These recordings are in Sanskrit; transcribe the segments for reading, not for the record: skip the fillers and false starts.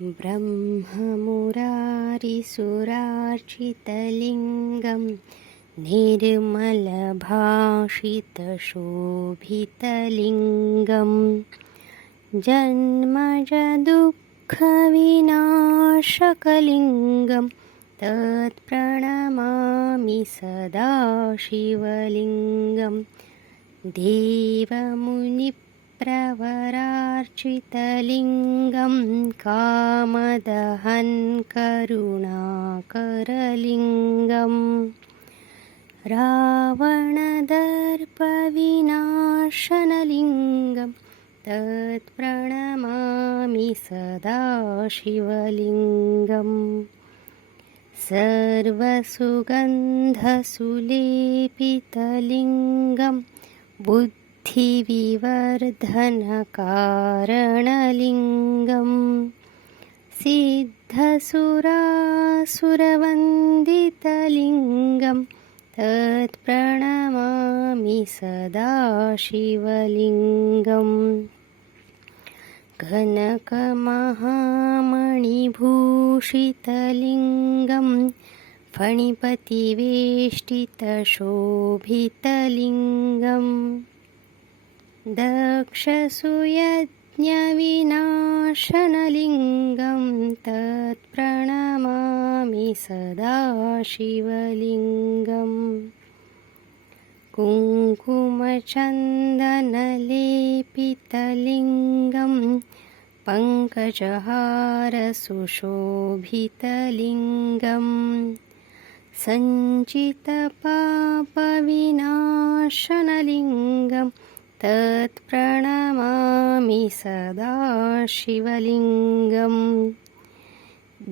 ब्रह्ममुरारिसुरार्चितलिङ्गं निर्मलभाषितशोभितलिङ्गं जन्मजदुःखविनाशकलिङ्गं तत्प्रणमामि सदा शिवलिङ्गं देवमुनिप्रवरार्चितलिङ्गं कामदहन् करुणाकरलिङ्गं रावणदर्पविनाशनलिङ्गं तत्प्रणमामि सदा शिवलिङ्गं सर्वसुगन्धसुलेपितलिङ्गं बुद्धिविवर्धनकारणलिङ्गं सिद्धसुरासुरवन्दितलिङ्गं तत्प्रणमामि सदा शिवलिङ्गं कनकमहामणिभूषितलिङ्गं फणिपतिवेष्टितशोभितलिङ्गं दक्षसुयज्ञविनाशनलिङ्गं तत्प्रणमामि सदा शिवलिङ्गं कुङ्कुमचन्दनलेपितलिङ्गं पङ्कजहारसुशोभितलिङ्गं सञ्चितपापविनाशनलिङ्गं तत्प्रणमामि सदा शिवलिङ्गं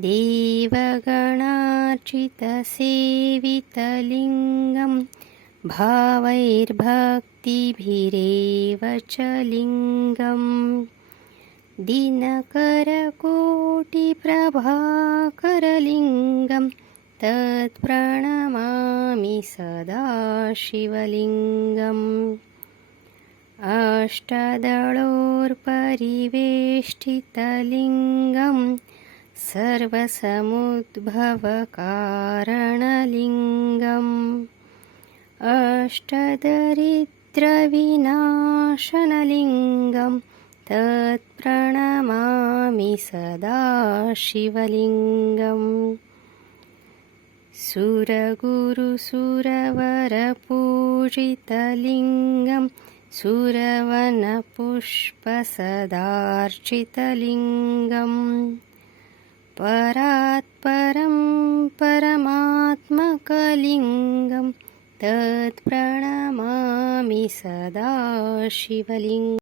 देवगणार्चितसेवितलिङ्गं भावैर्भक्तिभिरेव च लिङ्गं दिनकरकोटिप्रभाकरलिङ्गं तत्प्रणमामि सदा शिवलिङ्गम् अष्टदलोर्परिवेष्टितलिङ्गं सर्वसमुद्भवकारणलिङ्गम् अष्टदरिद्रविनाशनलिङ्गं तत्प्रणमामि सदा शिवलिङ्गम् सुरगुरुसुरवरपूजितलिङ्गं सुरवनपुष्पसदार्चितलिङ्गं परात्परं परमात्मकलिङ्गं तत्प्रणमामि सदा शिवलिङ्गम्